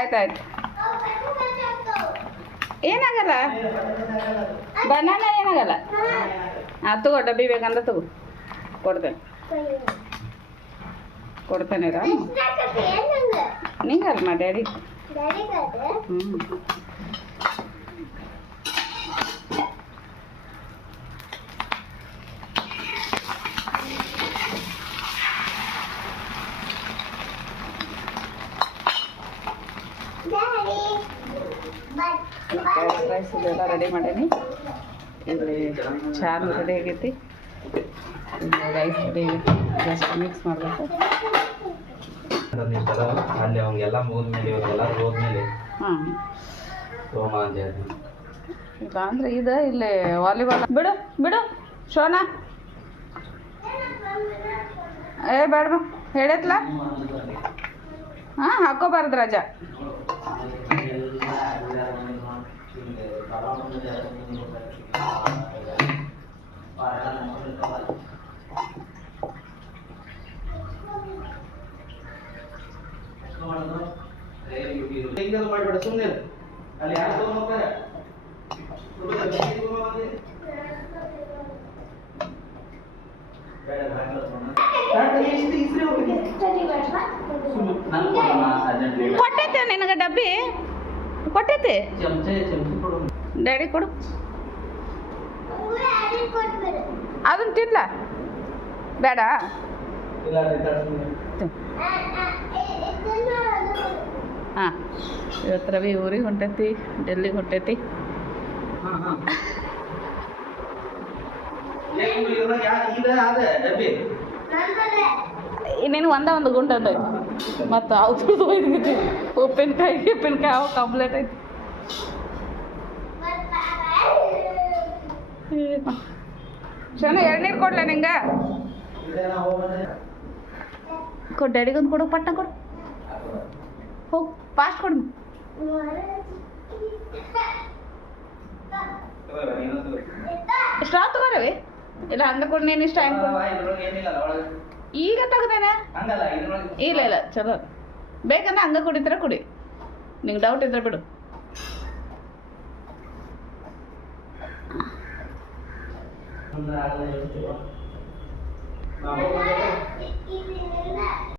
ಆಯ್ತಾಯ್ತು. ಏನಾಗಲ್ಲ, ಬನಾನ ಏನಾಗಲ್ಲ. ತಗೋ, ಡಬ್ಬಿ ಬೇಕಂದ್ರೆ ತಗೋ, ಕೊಡ್ತೇನೆ ರಾ. ನಿಂಗಲ್ಲ ಡ್ಯಾಡಿ. ಹ್ಞೂ ರೈಸ್ ಇದೆಲ್ಲ ರೆಡಿ ಮಾಡೀನಿ. ಇಲ್ಲಿ ಚಾನು ರೆಡಿ ಆಗೈತಿ, ರೈಸ್ ರೆಡಿ ಆಗೈತಿ. ಜಸ್ಟ್ ಮಿಕ್ಸ್ ಮಾಡಬೇಕು. ಅಲ್ಲಿ ಅವಂಗೆಲ್ಲ ಮುಗಿದ್ಮೇಲೆ ಇವತ್ತೆಲ್ಲ ಹೋದ್ಮೇಲೆ ಹಾಂ ಸೋಮ ಅಂತ ಹೇಳ್ತೀನಿ. ಇಲ್ಲ ಅಂದರೆ ಇದು ಇಲ್ಲಿ ವಾಲಿಬಾಲ್ ಬಿಡು ಬಿಡು ಶೋನಾ. ಬೇಡ ಹೇಳತ್ಲ. ಹಾಂ ಹಾಕೋಬಾರ್ದು ರಜಾ. ಮಾಡ್ಬೇಡ ಸುಮ್ಮನೆ ಅಲ್ಲಿ ಯಾರು ತಗೊಂಡ್ರೆ ಕೊಟ್ಟೈತೆ ನಿನಗೆ ಡಬ್ಬಿ ಕೊಟ್ಟೈತೆ. ಡ್ಯಾಡಿ ಕೊಡು, ಅದನ್ನ ತಿನ್ಲ ಬೇಡ. ಹಾಂ ಇವತ್ತು ರವಿ ಊರಿಗೆ ಹೊಂಟೈತಿ, ಡೆಲ್ಲಿಗೆ ಹೊಂಟೈತಿ. ಇನ್ನೇನು ಒಂದು ಗುಂಡು ಅಂತೈತಿ. ಮತ್ತು ಅವ್ರದ್ದು ಒಯ್ದೈತಿ ಉಪ್ಪಿನಕಾಯಿ ಅವು ಕಂಪ್ಲೇಟ್ ಐತಿ. ಚೆನ್ನಾಗಿ ಎಳ್ನೀರು ಕೊಡ್ಲ ನಿಂಗೆ? ಕೊಡು ಡ್ಯಾಡಿಗೊಂದು ಕೊಡು, ಪಟ್ನ ಕೊಡು, ಹೋಗಿ ಫಾಸ್ಟ್ ಕೊಡು. ಸ್ಟ್ರಾ ತಗೋರವಿ ಇಲ್ಲ ಹಂಗೆ ಕೊಡು. ನೀನು ಇಷ್ಟ ಹೆಂಗೆ ಈಗ ತೆಗ್ದೇನೆ. ಇಲ್ಲ ಇಲ್ಲ ಚಲೋ ಬೇಕಂದ್ರೆ ಹಂಗೆ ಕುಡಿತಾರೆ ಕುಡಿ, ನಿಂಗೆ ಡೌಟ್ ಇದ್ರೆ ಬಿಡು.